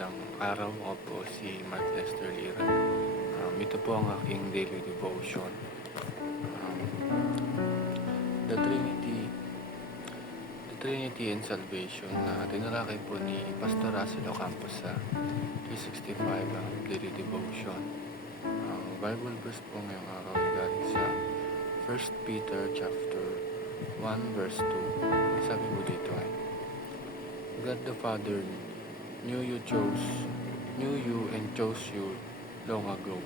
magandang araw. Ako po si Mark Lester Lira. Ito po ang aking daily devotion. The Trinity, the Trinity and Salvation na tinalakay po ni Pastor Russell Ocampo sa 365 daily devotion. Ang Bible verse po ngayong araw ay galing sa 1 Peter chapter 1 verse 2. Sabi po dito ay, God the Father knew you and chose you long ago,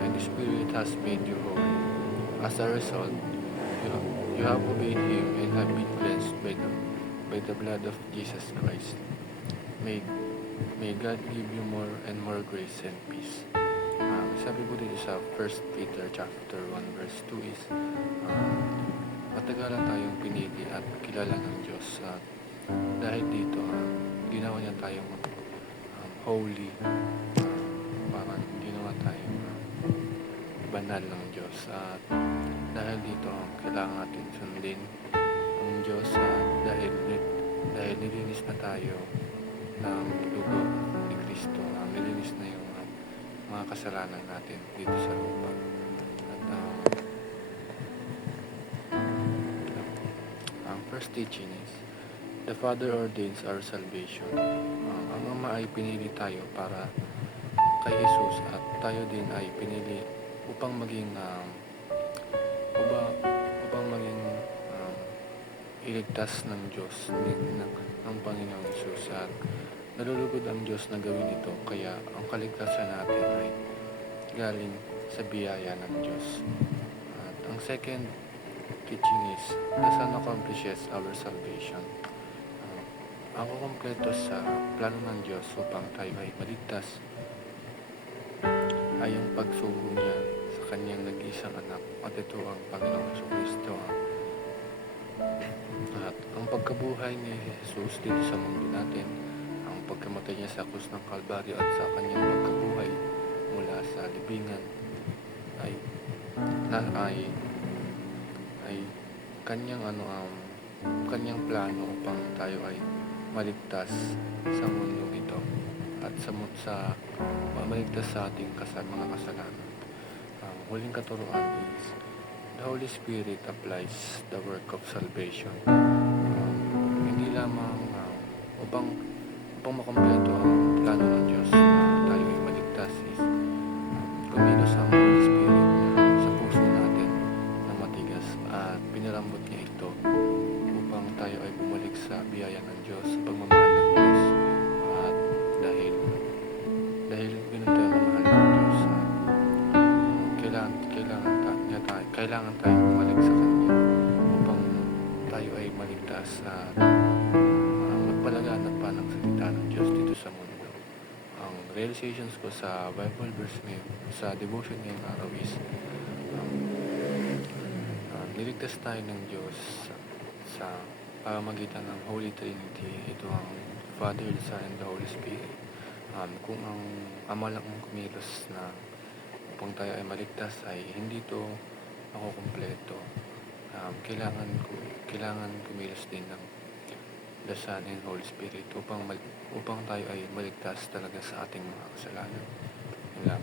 and the Spirit has made you holy. As a result, you have obeyed Him and have been cleansed by the blood of Jesus Christ. May God give you more and more grace and peace. Sabi po dito sa 1 Peter chapter 1 verse 2 is, matagalan tayong pinili at kilala ng Diyos. Dahil dito, ginawa niya tayong holy, parang ginawa tayong banal ng Diyos. At dahil dito, kailangan natin sundin ang Diyos dahil nilinis na tayo ng dugo ni Kristo. Nilinis na yung mga kasalanan natin dito sa lupa. At ang first teaching is, the Father ordains our salvation. Ang Ama ay pinili tayo para kay Jesus at tayo din ay pinili upang maging iligtas ng Diyos ng Panginoong Jesus. At nalulugod ang Diyos na gawin ito, kaya ang kaligtasan natin ay galing sa biyaya ng Diyos. At ang second teaching is, the Son accomplishes our salvation. Ang kukumpleto sa plano ng Diyos upang tayo ay maligtas ay ang pagsugo niya sa kanyang nag-iisang anak, at ito ang Panginoong Jesucristo. At ang pagkabuhay ni Jesus dito sa mundo natin, ang pagkamatay niya sa krus ng Kalbaryo at sa kanyang pagkabuhay mula sa libingan ay kanyang plano upang tayo ay maligtas sa mundo ito at maligtas sa ating mga kasalanan. Ang huling katuruan is, the Holy Spirit applies the work of salvation. Hindi lamang upang makumpleto ang plano ng Diyos na tayo ay maligtas is kumilos ang Holy Spirit sa puso natin na matigas at pinalambot niya ito upang tayo ay bumalik sa biyaya ng Diyos, sa pagmamahal ng Diyos. At dahil ganun tayo mamahal ng Diyos, kailangan tayong bumalik sa Kanya upang tayo ay maligtas at magpalaganap pa ng salita ng Diyos dito sa mundo. Ang realizations ko sa Bible verse ngayon, sa devotion ngayong araw is, niligtas tayo ng Diyos sa pamamagitan ng Holy Trinity. Ito ang Father, the Son, and the Holy Spirit. Kung ang Ama lang ang kumilos na upang tayo ay maligtas, ay hindi ito makukumpleto. Kailangan kumilos din ng the Son and Holy Spirit upang tayo ay maligtas talaga sa ating mga kasalanan. Yun lang.